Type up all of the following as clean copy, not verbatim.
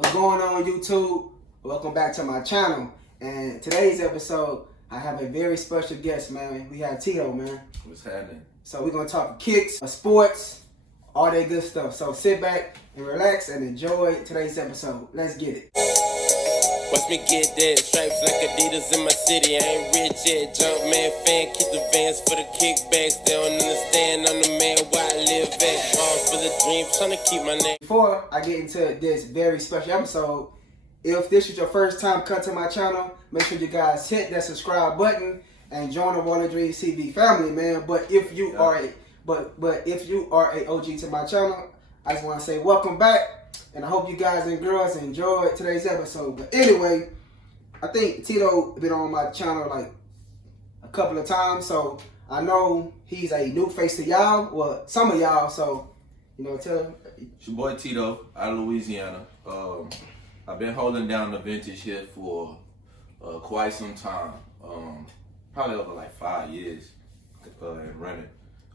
What's going on, YouTube? Welcome back to my channel. And today's episode, I have a very special guest, man. We have Tito, man. What's happening? So we're gonna talk kicks, sports, all that good stuff. So sit back and relax and enjoy today's episode. Let's get it. Watch me get that, stripes like Adidas in my city. I ain't rich yet, jump man fan, keep the vans for the kickbacks. They don't understand, I'm the man where I live at. All for the dream, trying to keep my name. Before I get into this very special episode, if this is your first time coming to my channel, make sure you guys hit that subscribe button and join the Waller Dreams TV family, man. But if you are a OG to my channel, I just want to say welcome back. And I hope you guys and girls enjoyed today's episode. But anyway, I think Tito been on my channel like a couple of times, so I know he's a new face to y'all, well, some of y'all. So, you know, tell him. It's your boy Tito out of Louisiana. I've been holding down the vintage here for quite some time. Probably over like 5 years and running.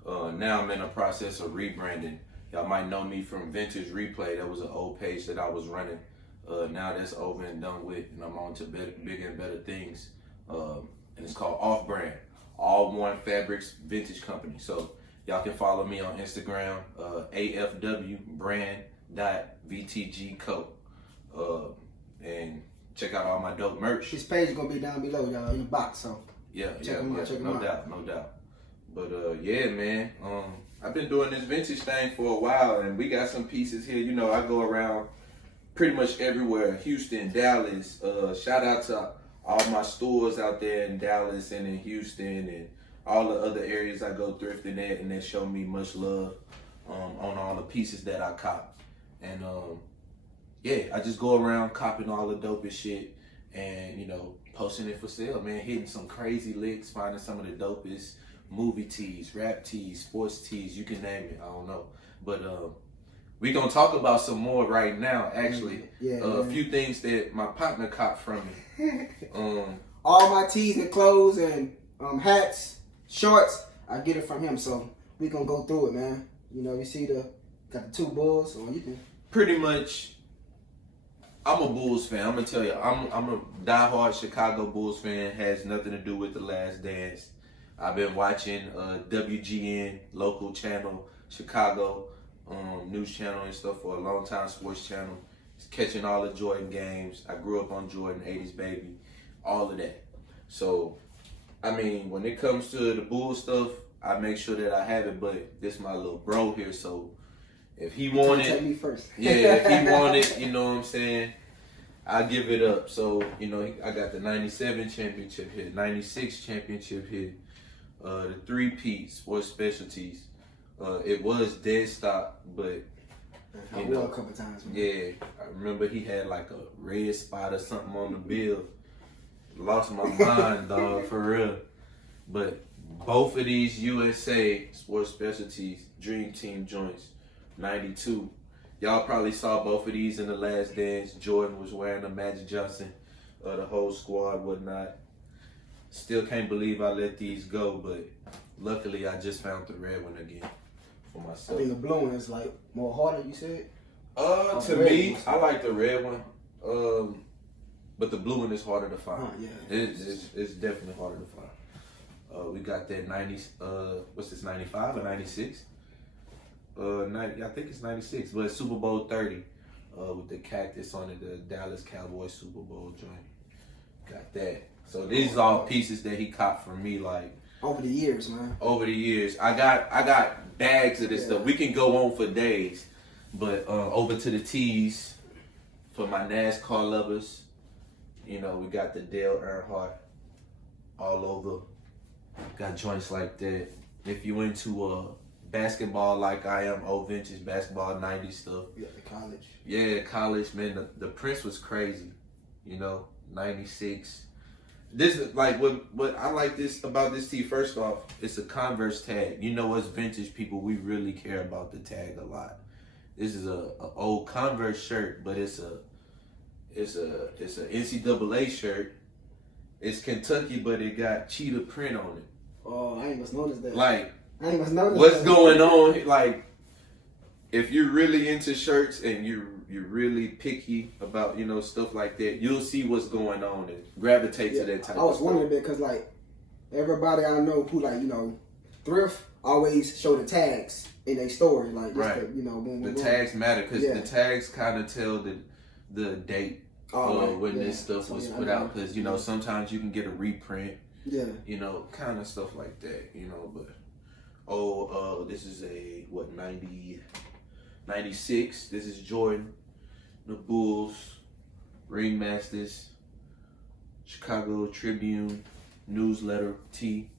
Now I'm in the process of rebranding. Y'all might know me from Vintage Replay. That was an old page that I was running. Now that's over and done with, and I'm on to bigger and better things. And it's called Off Brand, All One Fabrics Vintage Company. So y'all can follow me on Instagram, afwbrand.vtgco. And check out all my dope merch. His page is gonna be down below, y'all, in the box. So check him out. No doubt. But yeah, man. I've been doing this vintage thing for a while, and we got some pieces here. You know, I go around pretty much everywhere. Houston, Dallas. Shout out to all my stores out there in Dallas and in Houston and all the other areas I go thrifting at, and they show me much love on all the pieces that I cop. And yeah, I just go around copping all the dopest shit and, you know, posting it for sale, man. Hitting some crazy licks, finding some of the dopest movie tees, rap tees, sports tees, you can name it. I don't know. But we gonna talk about some more right now, actually. A few things that my partner copped from me. All my tees and clothes and hats, shorts, I get it from him. So we gonna go through it, man. You know, you see got the two Bulls, or you can pretty much. I'm a Bulls fan. I'm gonna tell you, I'm a diehard Chicago Bulls fan. Has nothing to do with The Last Dance. I've been watching WGN, local channel, Chicago news channel and stuff for a long time, sports channel. Catching all the Jordan games. I grew up on Jordan, 80s baby, all of that. So, I mean, when it comes to the Bulls stuff, I make sure that I have it, but this is my little bro here, so if he wanted, take me first. Yeah, if he wanted, you know what I'm saying, I'll give it up. So, you know, I got the 97 championship here, 96 championship here. The 3-peat sports specialties. It was dead stock, but I wore a couple times. Man. Yeah, I remember he had like a red spot or something on the bill. Lost my mind, dog, for real. But both of these USA sports specialties, Dream Team joints, 92. Y'all probably saw both of these in The Last Dance. Jordan was wearing them, Magic Johnson, the whole squad, whatnot. Still can't believe I let these go, but luckily I just found the red one again for myself. I think the blue one is like more harder, you said? To me, I like the red one. But the blue one is harder to find. Yeah. It's definitely harder to find. We got that 90s, what's this, 95 or 96? I think it's 96, but it's Super Bowl 30 with the cactus on it, the Dallas Cowboys Super Bowl joint. Got that. So these are all pieces that he copped from me, like over the years, man. Over the years, I got bags of this stuff. We can go on for days, but over to the tees for my NASCAR lovers. You know, we got the Dale Earnhardt all over. Got joints like that. If you into basketball like I am, old vintage basketball, 90s stuff. Yeah, the college. Yeah, college, man. The Prince was crazy. You know, 96. This is like what I like this about this tee. First off, it's a Converse tag. You know, us vintage people, we really care about the tag a lot. This is a old Converse shirt, but it's a NCAA shirt. It's Kentucky, but it got cheetah print on it. Oh, I ain't gonna notice that. Like, I ain't gonna notice what's that. going on? Like, if you're really into shirts and you're really picky about, you know, stuff like that, you'll see what's going on and gravitate to that type of stuff. I was wondering because like everybody I know who like, you know, thrift always show the tags in their story, like just right. you know, boom, boom, the boom. tags matter because the tags kind of tell the date when this stuff was put out, because you know sometimes you can get a reprint, you know, kind of stuff like that, you know. But this is a 96. This is Jordan, the Bulls, Ringmasters, Chicago Tribune, newsletter T.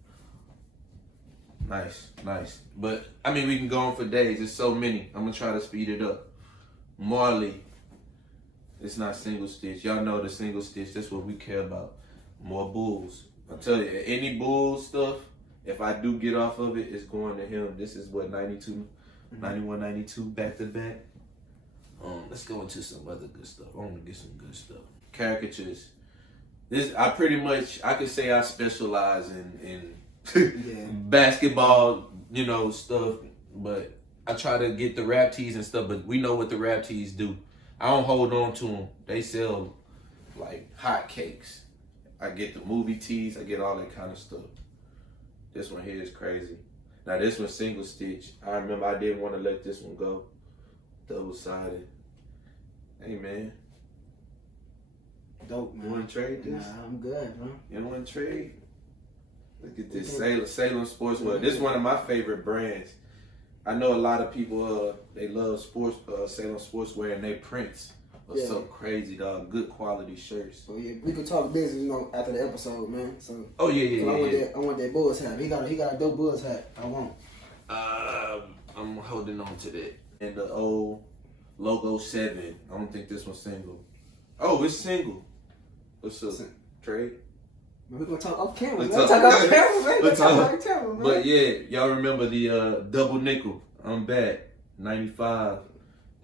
Nice. But I mean, we can go on for days. There's so many. I'm gonna try to speed it up. Marley. It's not single stitch. Y'all know the single stitch. That's what we care about. More Bulls. I tell you, any Bulls stuff, if I do get off of it, it's going to him. This is what 92, 91, 92 back to back. Let's go into some other good stuff. I want to get some good stuff. Caricatures. I could say I specialize in basketball, you know, stuff, but I try to get the rap tees and stuff, but we know what the rap tees do. I don't hold on to them. They sell like hotcakes. I get the movie tees, I get all that kind of stuff. This one here is crazy. Now this one's single stitch. I remember I didn't want to let this one go. Double-sided. Hey man. Dope, man. You want to trade this? Nah, I'm good, man. You don't want to trade? Look at this Salem Sportswear. This is one of my favorite brands. I know a lot of people they love Salem Sportswear, and they prints are so crazy, dog. Good quality shirts. So yeah, we could talk business, you know, after the episode, man. So I want that Bulls hat. He got a dope Bulls hat. I want. I'm holding on to that. And the old logo 7. I don't think this one's single. Oh, it's single. What's up? Trade? Man, we're gonna talk off camera. We're gonna talk off camera, man. We're talk off camera, man. But yeah, y'all remember the double nickel. I'm back. 95.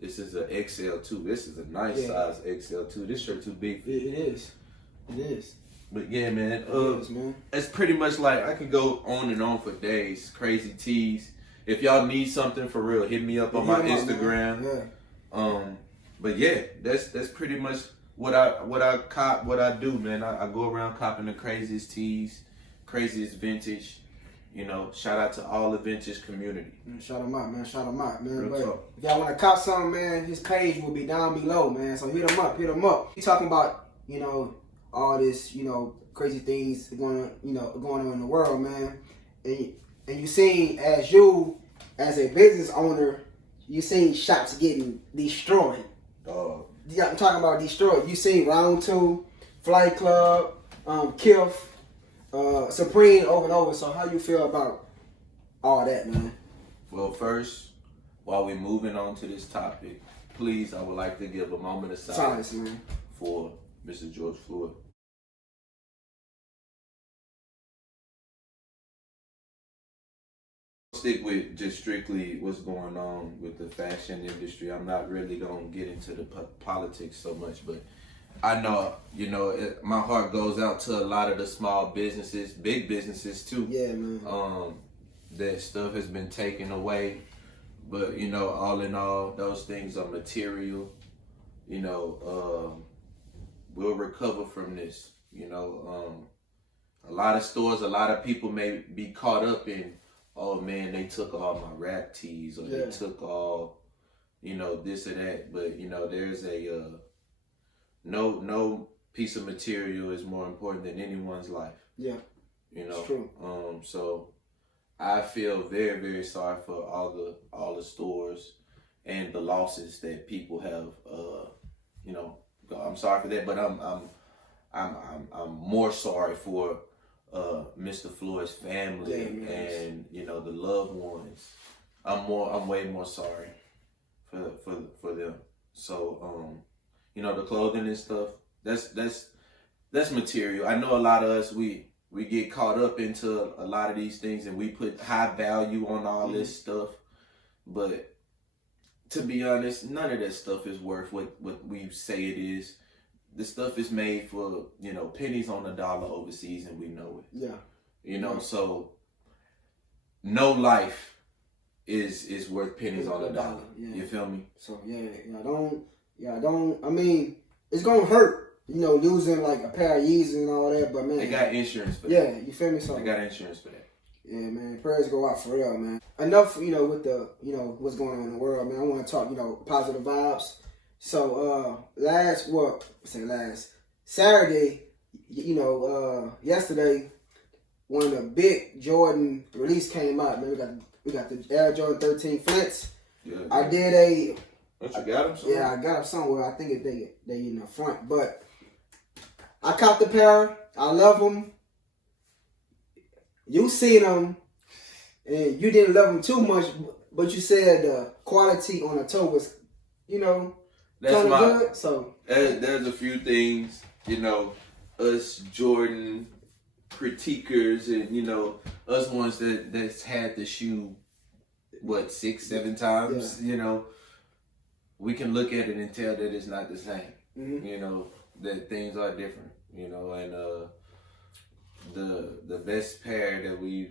This is an XL2. This is a nice size XL2. This shirt too big. It is. But yeah, man. Man. It's pretty much like I can go on and on for days. Crazy tees. If y'all need something for real, hit me up on my Instagram. But yeah, that's pretty much what I do, man. I go around copping the craziest tees, craziest vintage. You know, shout out to all the vintage community. Shout them out, man. But talk. if y'all want to cop something, man, his page will be down below, man. So hit him up. He talking about, you know, all this, you know, crazy things going on in the world, man. And you seen as a business owner, you seen shops getting destroyed. Yeah, I'm talking about destroyed. You seen Round 2, Flight Club, Kif, Supreme over and over. So how you feel about all that, man? Well, first, while we're moving on to this topic, please, I would like to give a moment of silence man, for Mr. George Floyd. Stick with just strictly what's going on with the fashion industry. I'm not really gonna get into the politics so much, but I know, you know, my heart goes out to a lot of the small businesses, big businesses too. Yeah, man. That stuff has been taken away, but you know, all in all, those things are material. You know, we'll recover from this. You know, a lot of stores, a lot of people may be caught up in, oh man, they took all my rap tees, or they took all, you know, this or that. But you know, there's a no piece of material is more important than anyone's life. Yeah, you know. It's true. So I feel very, very sorry for all the stores and the losses that people have. You know, I'm sorry for that, but I'm more sorry for Mr. Floyd's family and you know the loved ones. I'm way more sorry for them. So you know, the clothing and stuff, that's material. I know a lot of us we get caught up into a lot of these things and we put high value on all this stuff, but to be honest, none of that stuff is worth what we say it is. The stuff is made for, you know, pennies on the dollar overseas, and we know it. Yeah. You know, so no life is worth pennies on a dollar. Yeah. You feel me? So I don't. I mean, it's gonna hurt, losing like a pair of Yeezys and all that. But man, they got insurance for that. Yeah, you feel me? So they got insurance for that. Yeah, man. Prayers go out for real, man. Enough, with the, what's going on in the world, man. I want to talk, positive vibes. So, last Saturday, yesterday, when the big Jordan release came out, man, we got the Air Jordan 13 Flints. Yeah. I did a. Don't you got them somewhere? Yeah, I got them somewhere. I think they in the front, but I caught the pair. I love them. You seen them, and you didn't love them too much, but you said the quality on the toe was, That's kind of my. good. So There's a few things, us Jordan critiquers and us ones that's had the shoe, 6-7 times. Yeah. We can look at it and tell that it's not the same. Mm-hmm. That things are different. And the best pair that we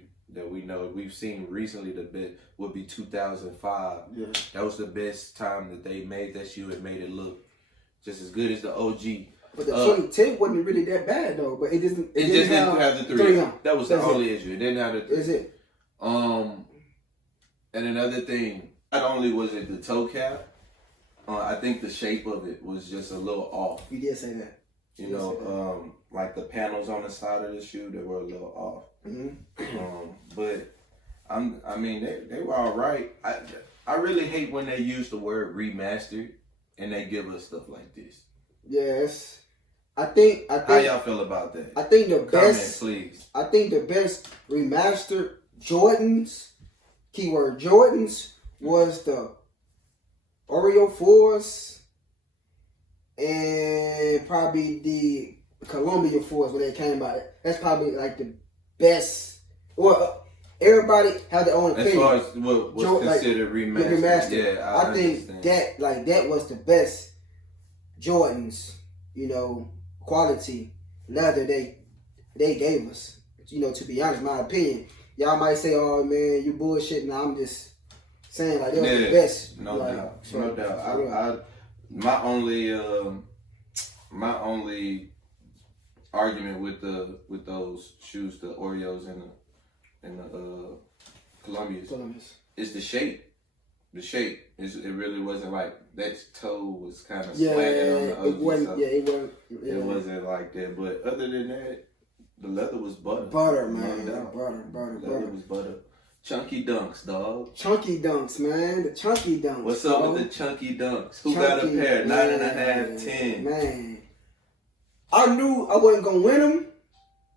know we've seen recently, the best would be 2005. Yeah. That was the best time that they made that shoe and made it look just as good as the OG. But the 2010 wasn't really that bad though. But it just didn't have the three. That was the That's only it. issue. It didn't have the three. Is it? And another thing, not only was it the toe cap, I think the shape of it was just a little off. You did say that. Like the panels on the side of the shoe, they were a little off. Mm-hmm. But they were all right. I really hate when they use the word remastered and they give us stuff like this. Yes, I think. How y'all feel about that? I think the Comment, best. please. I think the best remastered Jordans, keyword Jordans, was the Oreo 4s and probably the Columbia 4s when they came out. That's probably like the best. Well, everybody had their own opinion. As far as what was considered remastered. Yeah, I think that was the best Jordans, quality leather they gave us. To be honest, my opinion. Y'all might say, "Oh man, you bullshitting." No, I'm just saying like that was the best. No doubt. No doubt. My only argument with those shoes, the Oreos and the Columbias, is the shape. The shape it really wasn't like that toe was kind of slanted on the other. It wasn't like that. But other than that, the leather was butter. Butter, man. Butter. Leather was butter. Chunky dunks, dog. Chunky dunks, man. The chunky dunks. What's up with the chunky dunks? Who got a pair? 9.5, 10. Man. I knew I wasn't going to win them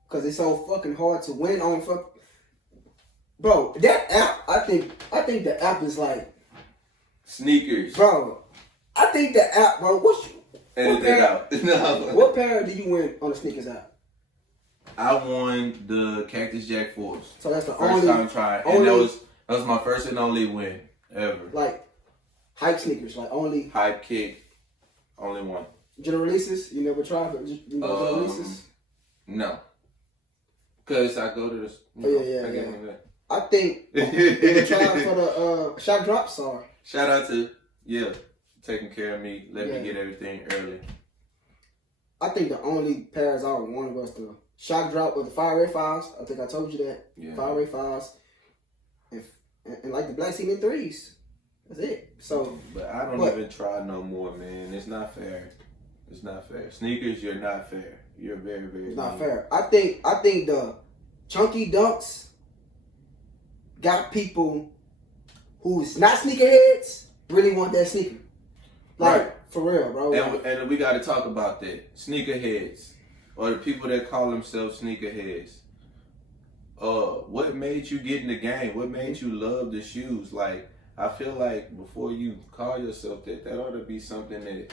because it's so fucking hard to win on Bro, that app, I think the app is like... Sneakers. Bro, I think the app, bro, what pair do you win on the sneakers app? I won the Cactus Jack 4s. So that's the first time trying. And that was my first and only win ever. Like hype sneakers, like only hype kick, only one. General releases? You never tried general releases? No. Cause I go to this. Yeah. I think you tried for the shot drops or shout out to taking care of me, let me get everything early. I think the only pairs I won was the shock drop with the Fire Ray 5s. I think I told you that. Yeah. Fire Ray 5s. And like the Black Cement 3s. That's it. So, but I don't even try no more, man. It's not fair. It's not fair. Sneakers, you're not fair. You're very, very it's not fair. I think the chunky dunks got people who's not sneakerheads really want that sneaker. Like, right. For real, bro. And we got to talk about that. Sneakerheads. Or the people that call themselves sneakerheads. What made you get in the game? What made you love the shoes? Like, I feel like before you call yourself that ought to be something that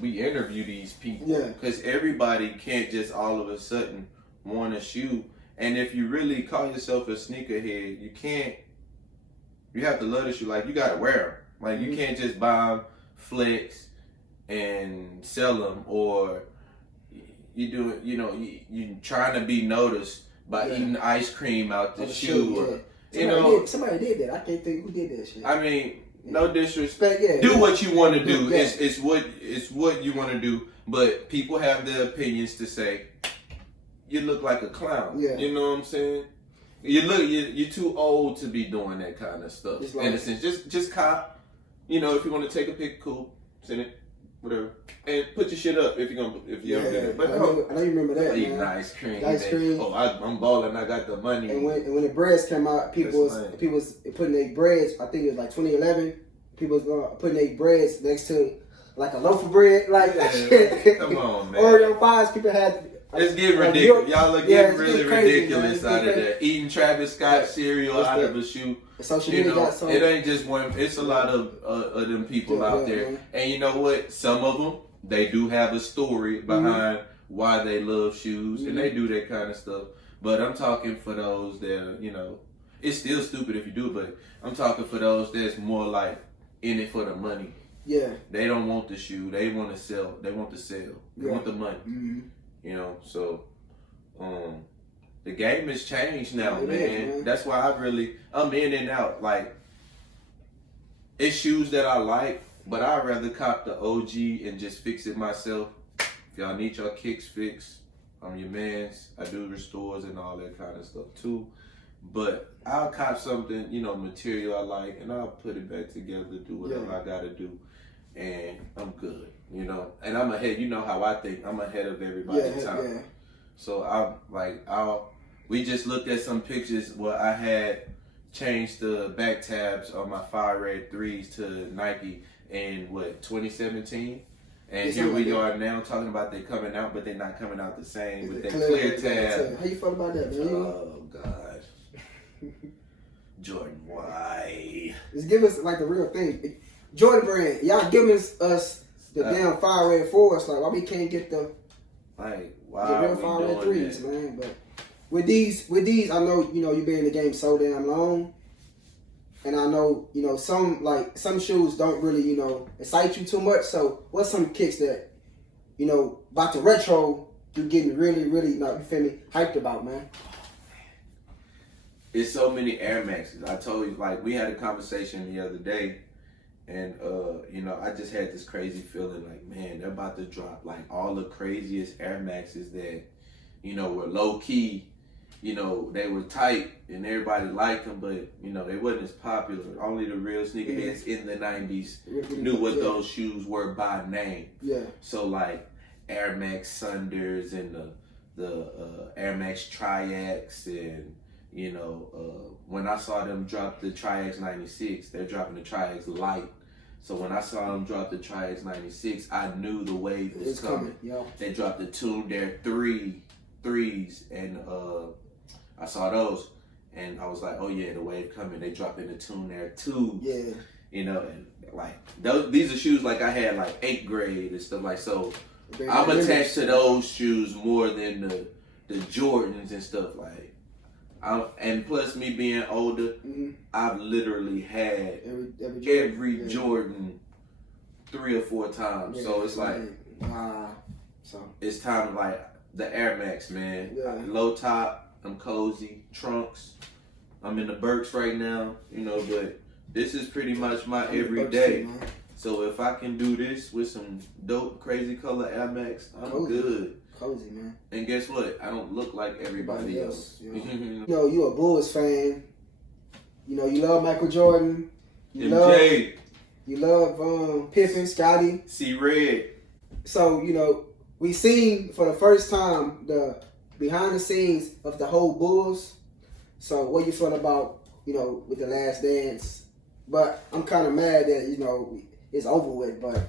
we interview these people. Yeah. Because everybody can't just all of a sudden want a shoe. And if you really call yourself a sneakerhead, you have to love the shoe. Like, you got to wear them. Like, you can't just buy them, flex, and sell them, or you trying to be noticed by eating ice cream out the shoe. Somebody did that. I can't think who did that shit. I mean, no disrespect. Yeah, do what you want to do. It's what you want to do. But people have their opinions to say. You look like a clown. Yeah. You know what I'm saying? You're too old to be doing that kind of stuff. In a sense, just cop. You know, if you want to take a pic, cool, send it, whatever, and put your shit up if you're gonna do that. But I know you remember that. Eating ice cream. Ice cream. Oh, I'm balling. I got the money. And when the breads came out, people was putting their breads. I think it was like 2011. People was putting their breads next to like a loaf of bread. Like come on, man. Oreo pies. People had. It's getting ridiculous. Y'all are getting really crazy, ridiculous out of that. Eating Travis Scott cereal out of a shoe. Social media got some. It ain't just one. It's a lot of them people out there. Man. And you know what? Some of them, they do have a story behind why they love shoes. And they do that kind of stuff. But I'm talking for those that, you know, it's still stupid if you do it. But I'm talking for those that's more like in it for the money. Yeah. They don't want the shoe. They want to sell. They want to sell. They want the money. Mm-hmm. You know, so the game has changed now, man. That's why I'm in and out. Like, it's shoes that I like, but I'd rather cop the OG and just fix it myself. If y'all need your kicks fixed, I'm your mans. I do restores and all that kind of stuff too. But I'll cop something, you know, material I like, and I'll put it back together, do whatever I gotta do, and I'm good. You know, and I'm ahead. You know how I think. I'm ahead of everybody's time. Yeah. So we just looked at some pictures where I had changed the back tabs on my Fire Red 3s to Nike in 2017, and here we are now talking about they coming out, but they're not coming out the same with that clear tab. How you feel about that, man? Oh God, Jordan, why? Just give us like the real thing. Jordan brand, y'all giving us the damn Fire Red 4s, like why we can't get the real Fire Red 3s, man? But with these, I know you've been in the game so damn long, and I know some shoes don't really excite you too much. So what's some kicks that about the retro you getting really you feel me hyped about, man? It's so many Air Maxes. I told you, like we had a conversation the other day. And, I just had this crazy feeling like, man, they're about to drop like all the craziest Air Maxes that, were low key, they were tight and everybody liked them, but, they wasn't as popular. Only the real sneakerheads in the 90s knew what those shoes were by name. Yeah. So like Air Max Sunders and the Air Max Triax and, when I saw them drop the Triax 96, they're dropping the Triax Light. So when I saw them drop the Triax 96, I knew the wave was coming. Yeah. They dropped the Tune Dare threes, and I saw those, and I was like, oh yeah, the wave coming. They dropping the Tune Dare 2. Yeah. And like these are shoes like I had like 8th grade and stuff like so. I'm attached to those shoes more than the Jordans and stuff like. And plus me being older, I've literally had every Jordan 3 or 4 times. So it's like, it's time to like the Air Max, man. Yeah. Low top, I'm cozy, trunks. I'm in the Birks right now, but this is pretty much my everyday. So if I can do this with some dope, crazy color Air Max, I'm good. Cozy, man. And guess what? I don't look like everybody else. You a Bulls fan. You love Michael Jordan. You love Pippen, Scotty. C. Red. So, we seen for the first time the behind the scenes of the whole Bulls. So what you feel about, with the Last Dance? But I'm kind of mad that, it's over with, but.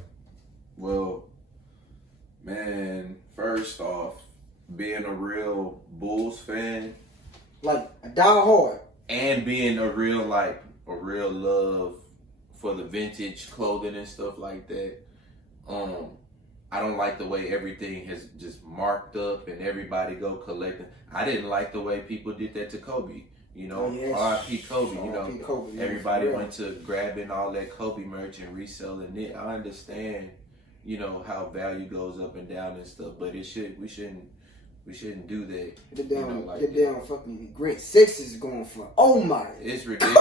Well, man, first off, being a real Bulls fan, like a die hard, and being a real love for the vintage clothing and stuff like that. I don't like the way everything has just marked up and everybody go collecting. I didn't like the way people did that to Kobe. R.I.P. Kobe. Kobe, everybody went to grabbing all that Kobe merch and reselling it. I understand. How value goes up and down and stuff, but we shouldn't We shouldn't do that. The damn fucking Grit 6 is going for, oh my. It's ridiculous,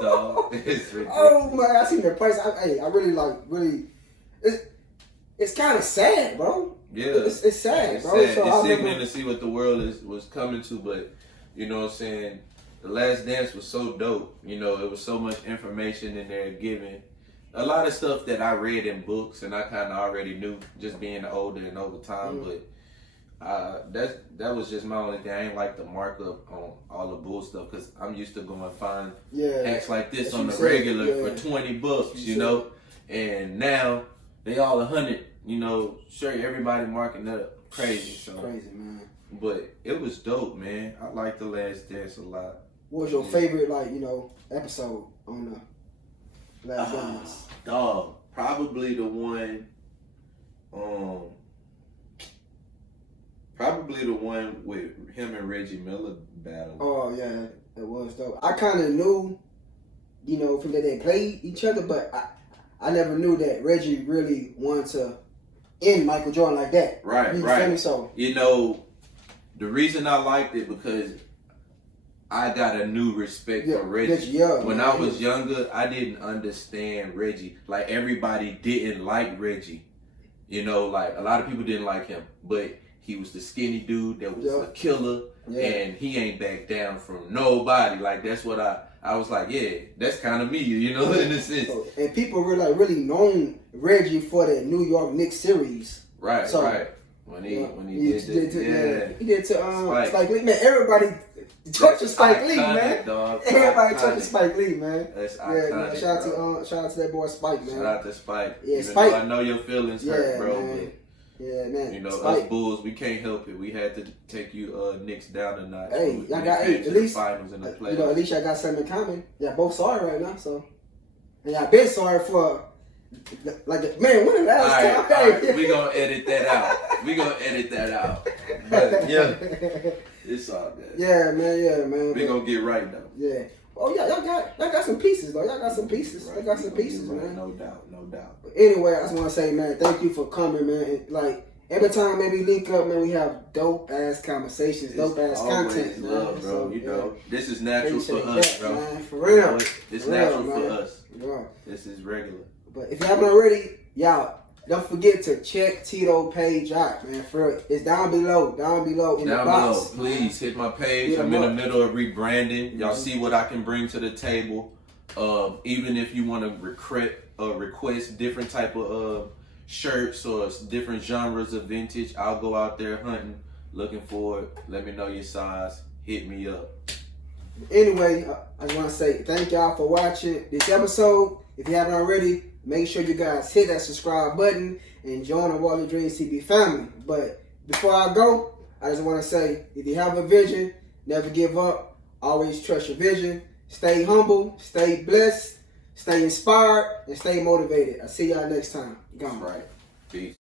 dog. It's ridiculous. Oh my, I seen the price. I really, it's kind of sad, bro. Yeah. It's sad, it's bro. sad. So it's sickening to see what the world was coming to, but you know what I'm saying? The Last Dance was so dope. You know, it was so much information in there given. A lot of stuff that I read in books and I kind of already knew just being older and over time, but that was just my only thing. I ain't like the markup on all the bull stuff because I'm used to going find acts like this on the regular for $20, you know, and now they all 100. You know, sure everybody marking that up crazy. So crazy, man. But it was dope, man. I like The Last Dance a lot. What was your favorite, episode on the Last Dance? Dog, probably the one. Probably the one with him and Reggie Miller battle. Oh yeah, it was dope. I kind of knew, from that they played each other, but I never knew that Reggie really wanted to end Michael Jordan like that. Right, you right. Feel me? So the reason I liked it because I got a new respect for Reggie. When I was younger, I didn't understand Reggie. Like everybody didn't like Reggie. Like a lot of people didn't like him, but he was the skinny dude that was a killer, and he ain't back down from nobody. Like that's what I was like, yeah, that's kind of me, in a sense. And people were really known Reggie for the New York Knicks series. Right, right. When he did he did to Spike Lee. Man, everybody touching Spike Lee, man. Dog. Everybody touching Spike Lee, man. That's iconic, man. Shout out to that boy Spike, man. Shout out to Spike. Yeah, Even Spike. though I know your feelings hurt, bro. Man. Yeah, man. Spike. Us Bulls, we can't help it. We had to take you Knicks down a notch. Hey, y'all got at least the finals and the playoffs. At least y'all got something in common. Y'all both sorry right now, so and y'all been sorry for when the last time? All right, we gonna edit that out. But yeah, it's all good. Yeah, man. We gonna get right though. Yeah. Oh yeah, y'all got some pieces though. Y'all got some pieces. Right. I got some pieces, man. No doubt. But anyway, I just want to say, man, thank you for coming, man. And, every time we link up, man, we have dope ass conversations, dope ass content, love, man. bro. This is natural for us, bro. Man, for real. It's natural for us. Yeah. This is regular. But if you haven't already, y'all don't forget to check Tito page out, man. For real. It's down below in the box. Please hit my page. I'm in the middle of rebranding. Y'all see what I can bring to the table. Even if you want to request different type of shirts or different genres of vintage, I'll go out there hunting, looking for it. Let me know your size. Hit me up. Anyway, I want to say thank y'all for watching this episode. If you haven't already, make sure you guys hit that subscribe button and join the Wally Dreams TV family. But before I go, I just want to say, if you have a vision, never give up. Always trust your vision. Stay humble, stay blessed, stay inspired, and stay motivated. I'll see y'all next time. Gone. Right. Peace.